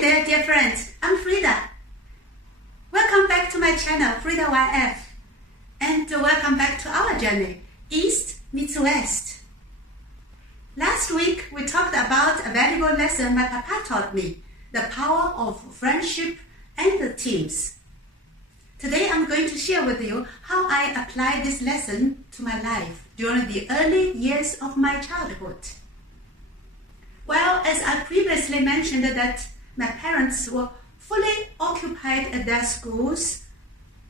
Hey there, dear friends. I'm Frida. Welcome back to my channel, Frida YF. And welcome back to our journey, East meets West. Last week, we talked about a valuable lesson my papa taught me, the power of friendship and the teams. Today, I'm going to share with you how I applied this lesson to my life during the early years of my childhood. Well, as I previously mentioned that my parents were fully occupied at their schools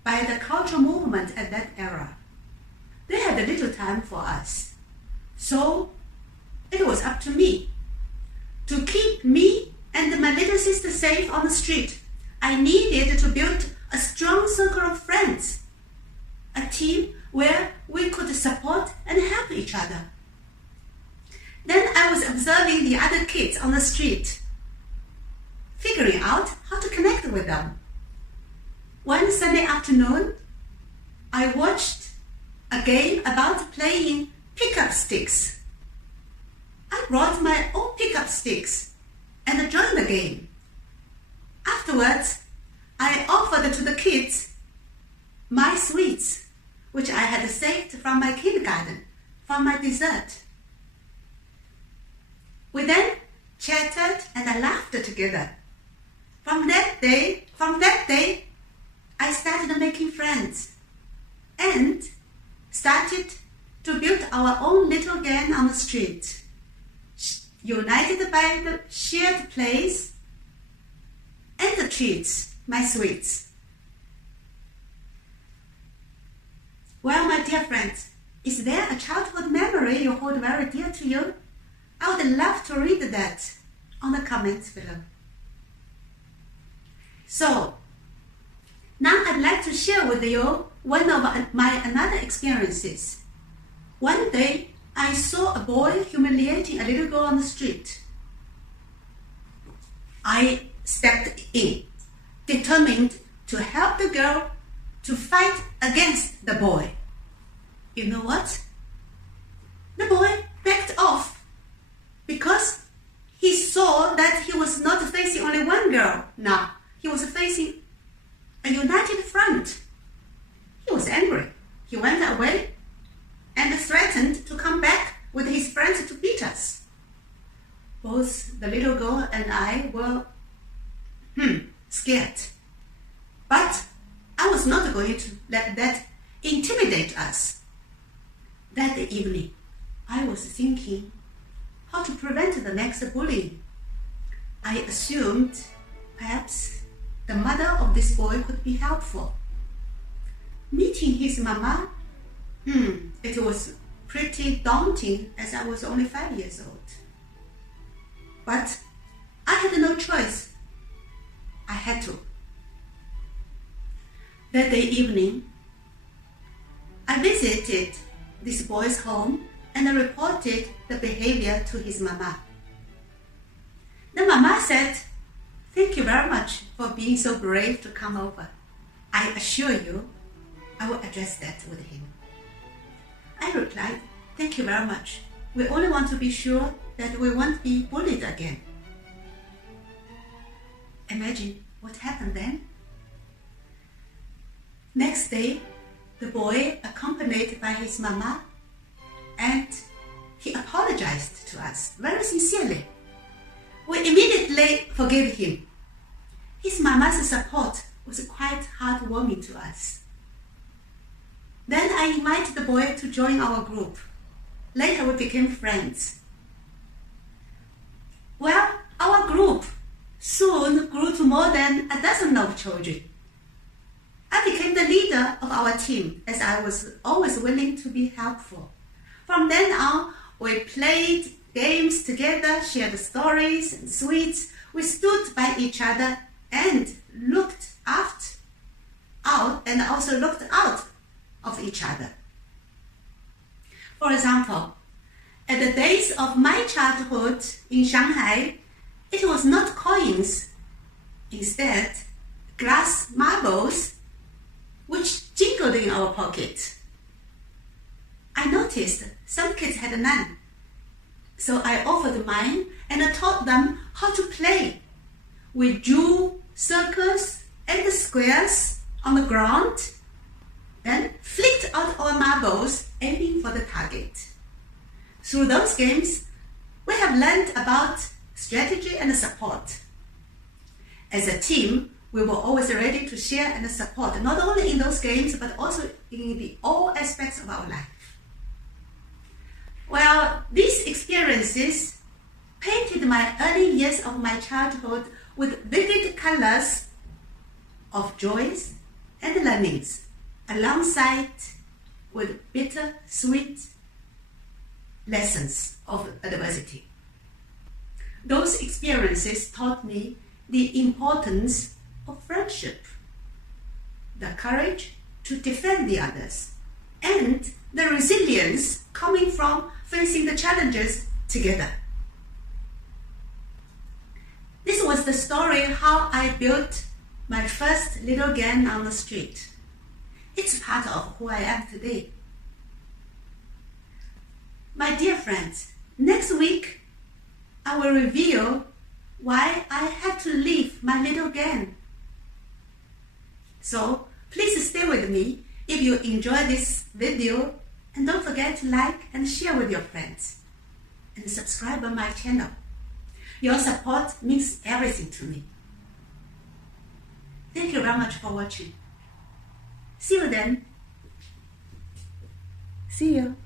by the cultural movement at that era. They had little time for us. So it was up to me. To keep me and my little sister safe on the street, I needed to build a strong circle of friends, a team where we could support and help each other. Then I was observing the other kids on the street, figuring out how to connect with them. One Sunday afternoon, I watched a game about playing pickup sticks. I brought my own pickup sticks and joined the game. Afterwards, I offered to the kids my sweets, which I had saved from my kindergarten, for my dessert. We then chatted and laughed together. From that day, I started making friends and started to build our own little gang on the street, united by the shared place and the treats, my sweets. Well, my dear friends, is there a childhood memory you hold very dear to you? I would love to read that on the comments below. So, now I'd like to share with you one of my another experiences. One day, I saw a boy humiliating a little girl on the street. I stepped in, determined to help the girl to fight against the boy. You know what? The boy backed off because he saw that he was not facing only one girl now. He was facing a united front. He was angry. He went away and threatened to come back with his friends to beat us. Both the little girl and I were scared. But I was not going to let that intimidate us. That evening, I was thinking how to prevent the next bullying. I assumed perhaps the mother of this boy could be helpful. Meeting his mama, it was pretty daunting as I was only 5 years old. But I had no choice. I had to. That day evening, I visited this boy's home and I reported the behavior to his mama. The mama said, "Thank you very much for being so brave to come over. I assure you, I will address that with him." I replied, "Thank you very much. We only want to be sure that we won't be bullied again." Imagine what happened then. Next day, the boy accompanied by his mama, and he apologized to us very sincerely. We immediately forgave him. His mama's support was quite heartwarming to us. Then I invited the boy to join our group. Later we became friends. Well, our group soon grew to more than a dozen of children. I became the leader of our team as I was always willing to be helpful. From then on, we played games together, shared stories and sweets. We stood by each other and looked out of each other. For example, at the days of my childhood in Shanghai, it was not coins, instead glass marbles which jingled in our pocket. I noticed some kids had none, so I offered mine and taught them how to play. we drew circles and squares on the ground, then flicked out our marbles, aiming for the target. Through those games, we have learned about strategy and support. As a team, we were always ready to share and support, not only in those games, but also in all aspects of our life. Well, these experiences painted my early years of my childhood with vivid colors of joys and learnings, alongside with bitter, sweet lessons of adversity. Those experiences taught me the importance of friendship, the courage to defend the others, and the resilience coming from facing the challenges together. This was the story how I built my first little gang on the street. It's part of who I am today. My dear friends, next week I will reveal why I had to leave my little gang. So please stay with me if you enjoy this video, and don't forget to like and share with your friends, and subscribe on my channel. Your support means everything to me. Thank you very much for watching. See you then. See you.